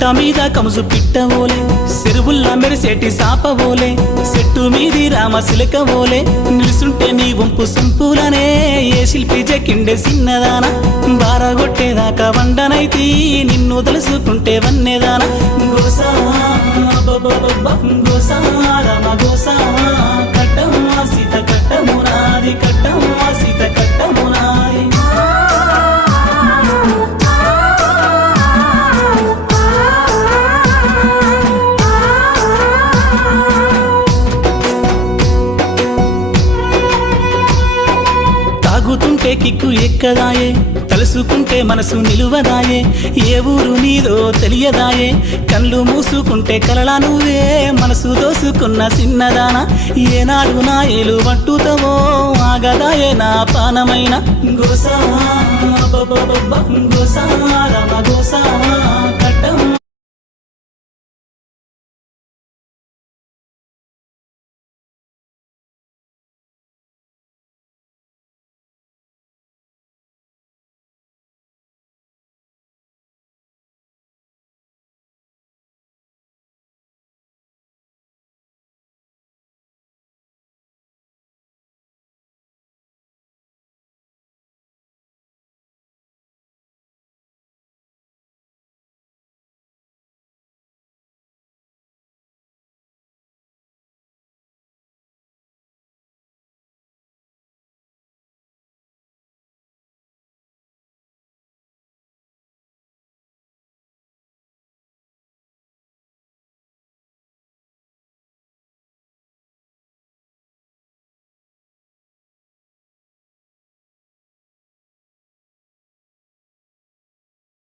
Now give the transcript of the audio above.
కట్ట మీద కముసు పిట్టవోలే చెరువుల్లా మెరిసేటి సాపవోలే చెట్టు మీది రామశిలకవోలే నిలుసుంటే నీ వంపు సంపులనే ఏ శిల్పి జకిండే చిన్నదానా బారగొట్టేదాకా వండనైతి నిన్ను తెలుసుకుంటే వన్నేదానా గోసా గోసా రామ గోసా కట్టమ్మా సీత కట్టమునాది కట్టమ్మా సీత కట్టమునాది తాగుతుంటే కిక్కు ఎక్కదాయే తలుసుకుంటే మనసు నిలువదాయే ఏ ఊరు నీదో తెలియదాయే కళ్ళు మూసుకుంటే కలలా నువ్వే మనసు దోసుకున్న చిన్నదానా ఏనాడు నా ఏలు పట్టుతావో ఆగదాయే నా పానమైన గోసా గోసా రామ గోసా కట్టమ్మ